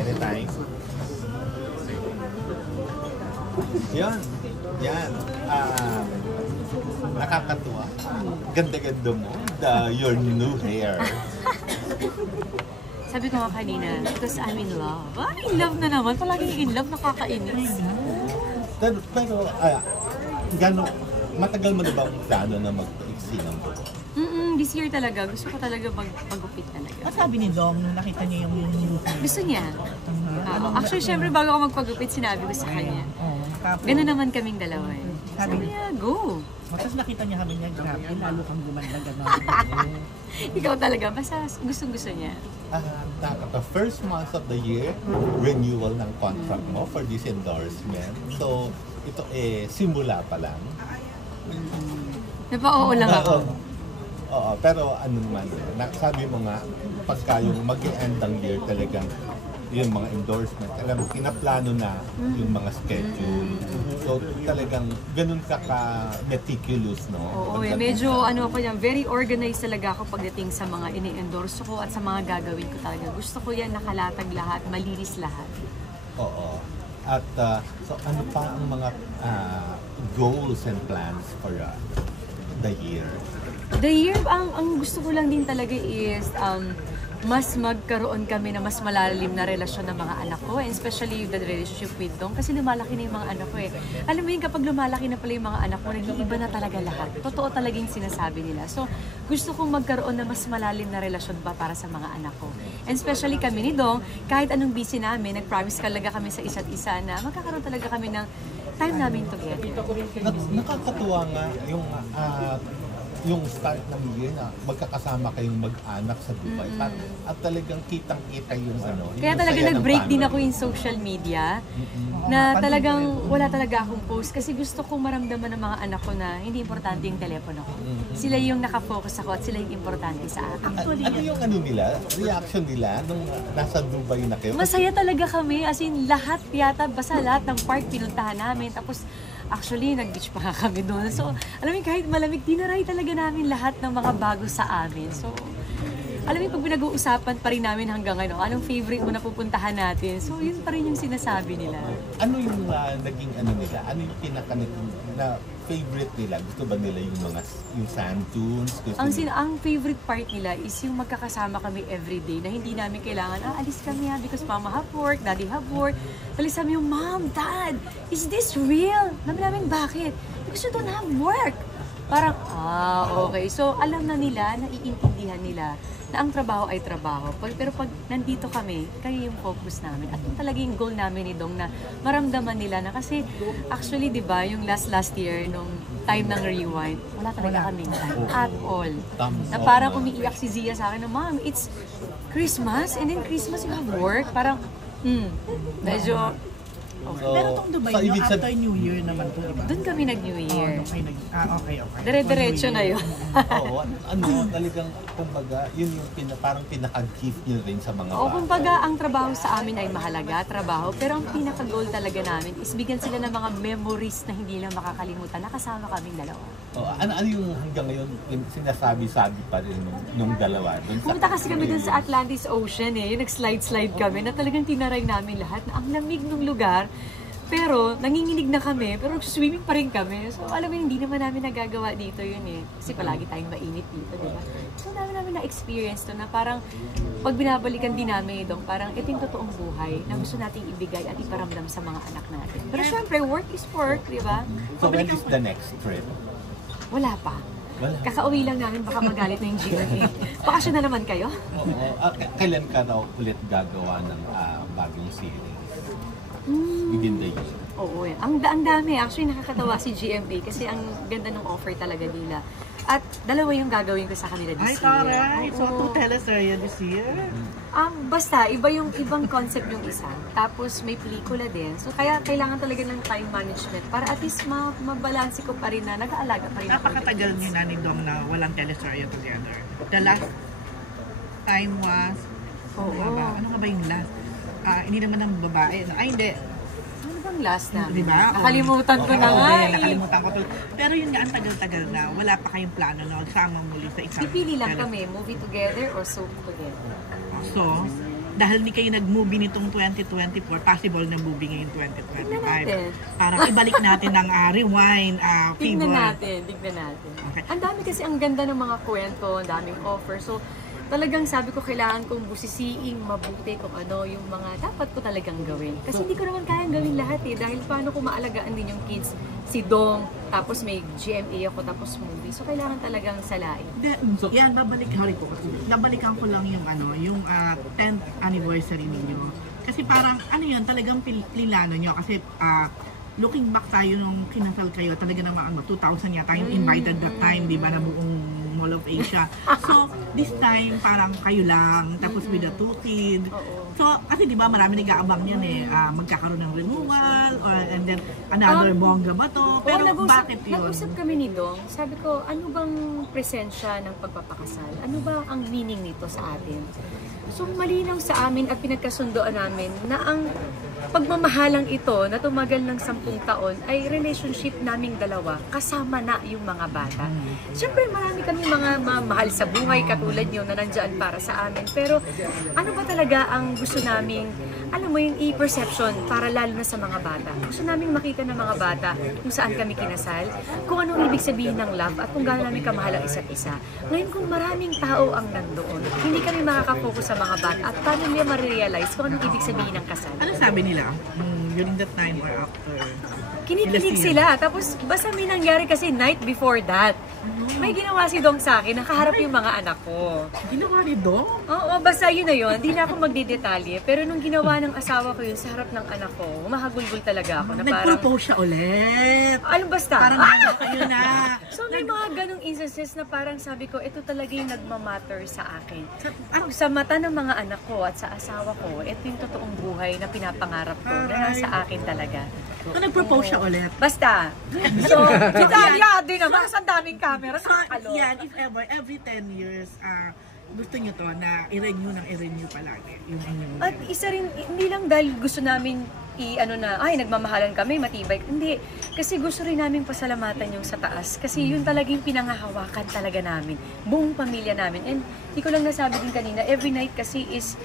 Anytime. Yan. Yan. Nakakatuwa. Ganda-ganda mo. Your new hair. Sabi ko nga kanina, because I'm in love. In love na naman. Palaging in love, nakakainis. Pero matagal mo na ba ang plano na magpaiksi ng buhok? This year talaga. Gusto ko talaga magupit talaga. At sabi ni Dong, nung nakita niya yung new hair. Gusto niya. Actually, syempre, bago ako magpagupit, sinabi ko sa kanya. Ganun naman kaming dalawa eh. Sabi niya, go! Tapos nakita niya kami niya, grabe, lalo kang gumanda gano'n. Ikaw talaga, basta gustong-gusto niya. The first month of the year, renewal ng contract mo for this endorsement. So, ito simula pa lang. Napa-oo lang ako. Oo, pero ano naman, sabi mo nga, pagka yung mag-end ng year talagang yung mga endorsement, alam, pinaplano na yung mga schedule. So talagang ganun ka-meticulous, no? Oo, medyo ako yan, very organized talaga ako pagdating sa mga ini-endorse ko at sa mga gagawin ko talaga. Gusto ko yan nakalatag lahat, malinis lahat. Oo. At so ano pa ang mga goals and plans for the year? The year, ang gusto ko lang din talaga is mas magkaroon kami na mas malalim na relasyon ng mga anak ko, and especially the relationship with Dong, kasi lumalaki na yung mga anak ko eh. Alam mo yun, kapag lumalaki na pala yung mga anak ko, nag-iiba na talaga lahat. Totoo talaga yung sinasabi nila. So, gusto kong magkaroon na mas malalim na relasyon ba para sa mga anak ko. And especially kami ni Dong, kahit anong busy namin, nag-promise talaga kami sa isa't isa na magkakaroon talaga kami ng time namin together. Nakakatuwa nga yung start ng year na magkakasama kayong mag-anak sa Dubai. At talagang kitang-kita yung Kaya talaga nag-break din ako in social media na talagang wala talaga akong post kasi gusto kong maramdaman ng mga anak ko na hindi importante yung telepono ko. Sila yung nakafocus ako at sila yung importante sa akin. Ano yung reaction nila nung nasa Dubai na kayo? Masaya talaga kami, as in lahat yata, basta lahat ng park pinuntahan namin. Tapos actually, nag-beach pa nga kami doon. So, alam mo, kahit malamig, tinaray talaga namin lahat ng mga bago sa amin. So, alam mo, pag pinag-uusapan pa rin namin hanggang anong favorite mo na pupuntahan natin? So, yun pa rin yung sinasabi nila. Ano yung naging nila? Ano yung na favorite nila? Gusto ba nila yung sand dunes? Ang favorite part nila is yung magkakasama kami everyday na hindi namin kailangan, alis kami because mama have work, daddy have work. Talis kami yung, Mom, Dad, is this real? Namin bakit? Because you don't have work. Parang, okay. So, alam na nila, naiintindihan nila na ang trabaho ay trabaho. Pero pag nandito kami, kayo yung focus namin. At yung talaga yung goal namin ni Dong na maramdaman nila na kasi actually, di ba, yung last year, nung time ng rewind, wala talaga kaming time at all. Na parang umiiyak si Zia sa akin na, Mom, it's Christmas and then Christmas you have work. Parang, medyo... Okay. Pero itong Dubai, after New Year naman po, diba? Doon kami nag-New Year. Okay. Dire-diretso na yun. Oo, talagang, kumbaga, yun yung parang pinaka-gift nyo rin sa mga bata. Kumbaga, ang trabaho sa amin ay mahalaga, trabaho. Pero ang pinaka-goal talaga namin is bigyan sila ng mga memories na hindi lang makakalimutan. Nakasama kaming dalawa. Ano yung hanggang ngayon yung sinasabi-sabi pa rin nung dalawa? Pumunta kasi kami dun sa Atlantis Ocean yung nag-slide-slide kami na talagang tinaray namin lahat na ang lamig ng lugar. Pero nanginginig na kami, pero swimming pa rin kami. So alam mo, hindi naman namin nagagawa dito yun Kasi palagi tayong mainit dito, di ba? So namin na-experience to na parang pag binabalikan din namin Dong, parang ito yung totoong buhay na gusto nating ibigay at iparamdam sa mga anak natin. Pero syempre, work is work, di ba? So when is the next trip? Wala pa. Kakauwi lang namin, baka magalit na yung GMA. Bakasyon na naman kayo? Oo. Kailan ka daw ulit gagawa ng bagong series? Within the year? Oo Ang dami. Actually, nakakatawa si GMA kasi ang ganda ng offer talaga nila. At dalawa yung gagawin ko sa kanila this year. Ay, so 2 teleserye this year? Basta, ibang concept yung isa. Tapos may pelikula din. So kaya kailangan talaga ng time management para at least mabalansi ko pa rin na nag-aalaga pa rin ako. Napakatagal ni Nani Dong na walang teleserye together. The last time was... Ano nga ba yung last? Hindi naman ng babae. Hindi. Ano bang last na? Diba? Nakalimutan ko na nga. Nakalimutan ko to. Pero yun nga, ang tagal-tagal na. Wala pa kayong plano na sama muli sa isang Pipili lang kami, movie together or soap together. So, dahil hindi kayo nag-movie nitong 2024, possible na movie ngayon 2025. Tignan natin. Parang ibalik natin ang rewind fever. Tignan natin. Okay. Ang dami kasi, ang ganda ng mga kwento, ang daming offer. So, talagang sabi ko, kailangan kong busisiing mabuti kung ano yung mga dapat ko talagang gawin. Kasi hindi ko naman kayang gawin lahat eh. Dahil paano ko maalagaan din yung kids, si Dong, tapos may GMA ako, tapos movie. So, kailangan talagang salain. Yan, babalikan ko lang yung yung 10th anniversary ninyo. Kasi parang, talagang pilano nyo. Kasi, looking back tayo nung kinasal kayo, talaga naman 2000 yata yung invited that time, di ba, na buong Mall of Asia. So, this time, parang kayo lang, tapos with the two kids. So, kasi di ba, marami nag-aabang yan eh, magkakaroon ng renewal, and then another bongga ba to? Pero bakit yun? Nag-usap kami ni Dong, sabi ko, ano bang presensya ng pagpapakasal? Ano ba ang meaning nito sa atin? So, malinaw sa amin at pinagkasundoan namin na ang pagmamahalang ito na tumagal ng 10 taon ay relationship naming dalawa kasama na yung mga bata. Siyempre, marami kami mga mahal sa buhay katulad nyo na nandyan para sa amin. Pero ano ba talaga ang gusto naming, alam mo yung e-perception para lalo na sa mga bata. Gusto naming makita ng mga bata kung saan kami kinasal, kung anong ibig sabihin ng love at kung gaano namin kamahal ang isa't isa. Ngayon kung maraming tao ang nandoon, hindi kami makaka-focus sa mga bata at paano nila ma-realize kung anong ibig sabihin ng kasal. Ano sabi nila during that time or after? Kinikilig sila. Tapos, basta may nangyari kasi night before that. May ginawa si Dong sa akin, nakaharap yung mga anak ko. Ginawa ni Dong? Oo, basta yun na yun. Hindi na ako magdidetalye. Pero nung ginawa ng asawa ko yun sa harap ng anak ko, humahagulgul talaga ako na parang... Nag-propose siya ulit. Alam basta. Parang kayo na. So may mga ganong instances na parang sabi ko, ito talaga yung nagmamatter sa akin. Sa mata ng mga anak ko at sa asawa ko, ito yung totoong buhay na pinapangarap ko na nasa akin talaga. So, nag-propose siya ulit. Basta. So, Italia din naman. Sa daming camera. So, yan, if ever, every 10 years, gusto nyo to na i-renew palagi. Yung inyong... At isa rin, hindi lang dahil gusto namin nagmamahalan kami, matibay. Hindi. Kasi gusto rin namin pasalamatan yung sa taas. Kasi yun talagang pinangahawakan talaga namin. Buong pamilya namin. And hindi ko lang nasabi din kanina, every night kasi is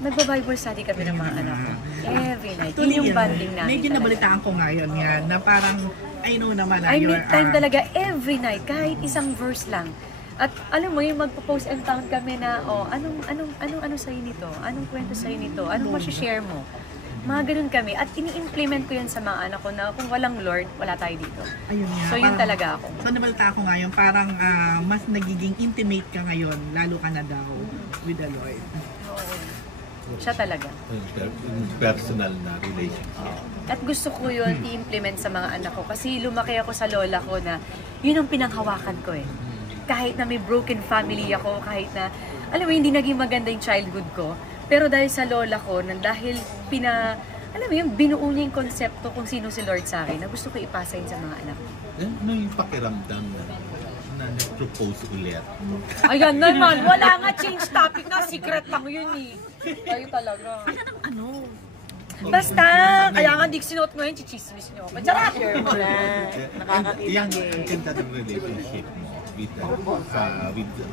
nagba-Bible study kami ng mga anak ko. Every night. Yun yung bonding namin. Medyo nabalitaan ko ngayon yan, na parang, I know naman na I make time talaga every night, kahit isang verse lang. At alam mo, yung magpo-post and count kami na, ano sa'yo nito? Anong kwento sa'yo nito? Anong masishare mo? Mga ganun kami. At ini-implement ko yan sa mga anak ko na kung walang Lord, wala tayo dito. Ayun nga. So yun talaga ako. So nabalita ko ngayon, parang mas nagiging intimate ka ngayon, lalo ka na daw with the Lord. Siya talaga. Yung personal na relationship. At gusto ko yun i-implement sa mga anak ko. Kasi lumaki ako sa lola ko na yun ang pinanghawakan ko eh. Kahit na may broken family ako, kahit na, alam mo, hindi naging maganda yung childhood ko. Pero dahil sa lola ko, dahil alam mo yung binuo niya yung konsepto kung sino si Lord sa akin, na gusto ko ipasa yun sa mga anak ko. Ano yung pakiramdam na nag-propose ulit? Ayan naman, wala nga change topic na, secret lang yun eh. Kayo talaga. Ano? Basta, kaya nga di sinuot mo yun, chichismis nyo. Charot! Yan, ang ganda ng relationship mo with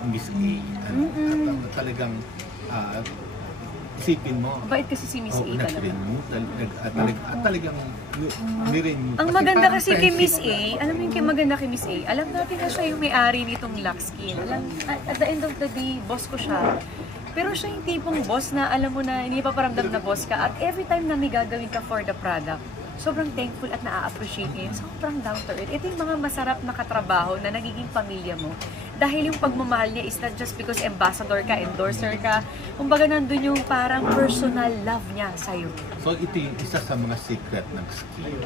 Miss A. Talagang isipin mo. Bait kasi si Miss A talaga. Talagang nirenew. Ang maganda kasi kay Miss A, alam mo yung maganda kay Miss A, alam natin na siya yung may-ari nitong Lux Skin. At the end of the day, boss ko siya. Pero siya yung tipong boss na alam mo na hindi pa paramdam na boss ka. At every time na may gagawin ka for the product, sobrang thankful at na-appreciate niya yun. Sobrang down to earth. Ito yung mga masarap na katrabaho na nagiging pamilya mo. Dahil yung pagmamahal niya is not just because ambassador ka, endorser ka. Kumbaga nandun yung parang personal love niya sa'yo. So ito yung isa sa mga secret ng skill.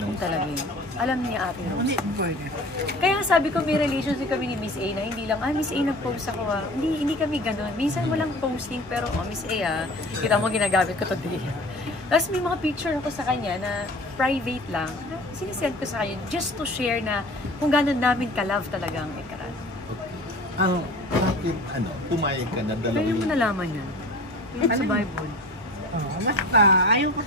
Yung talaga yun. Alam niya Ate Rose. Hindi. Kaya sabi ko may relationship kami ni Miss A na hindi lang, Miss A nag-post ako ha. Hindi kami ganun. Minsan walang posting pero Miss A kita mo ginagamit ko today. Tapos may mga picture ako sa kanya na private lang. Sinisend ko sa kanya just to share na kung gano'n namin ka-love talaga ang ikaran. Bakit pumayag ka na Pero yung nalaman niya. Yung sa Bible. Basta, ayaw ko.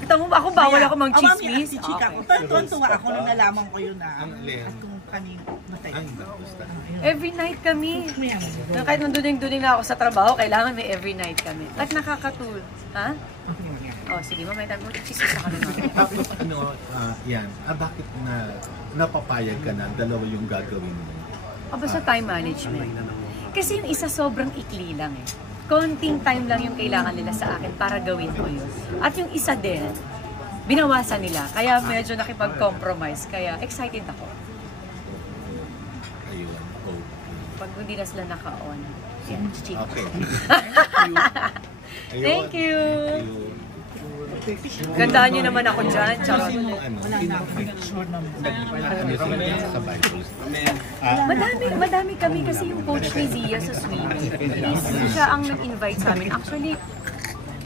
Kita mo ba ako bawal ako mag-chismis? Chika ko. Tuwan-tuwa ako nung nalaman ko yun Ang Len, kami masaya. Ay, basta. Every night kami. May ano. Na kahit nanduning-duning na ako sa trabaho, kailangan may every night kami. At nakakatulong. Ha? Okay naman yan. Oh, sige, mamaya tayo mag-chismis na kami mamaya. Tapos yan, bakit napapayag ka na dalawa yung gagawin mo? Basta time management. Kasi yung isa sobrang ikli lang eh. Konting time lang yung kailangan nila sa akin para gawin ko yun. At yung isa din, binawasan nila. Kaya medyo nakipag-compromise. Kaya excited ako. Ayun. Oh. Pag hindi na sila naka-on. Yan. Okay. Ayun. Thank you. Ayun. Gandaan nyo naman ako dyan. Charot. Sino sa Bible? Madami kami kasi yung coach ni Zia sa swimming. Siya ang nag-invite sa amin. Actually,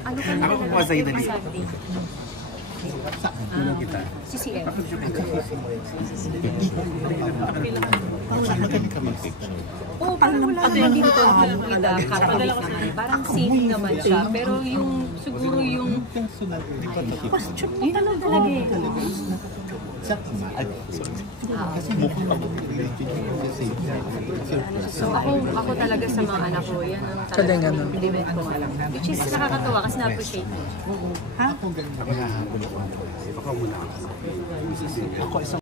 ano kami Ako kukuha sa'yo every dali. Sunday? Si CM. Magaling ka mag-pick. Oo, parang wala naman dito characteristic. Parang safe naman siya. Pero yung, siguro yung, Personal. yun naman talaga eh. Kasi mukhang mag-related yung safe. So ako talaga sa mga anak ko, yan ang talaga limit ko alam. Which is nakakatawa kasi na-appreciate ko. Ako ganun. Ako muna. Ako isang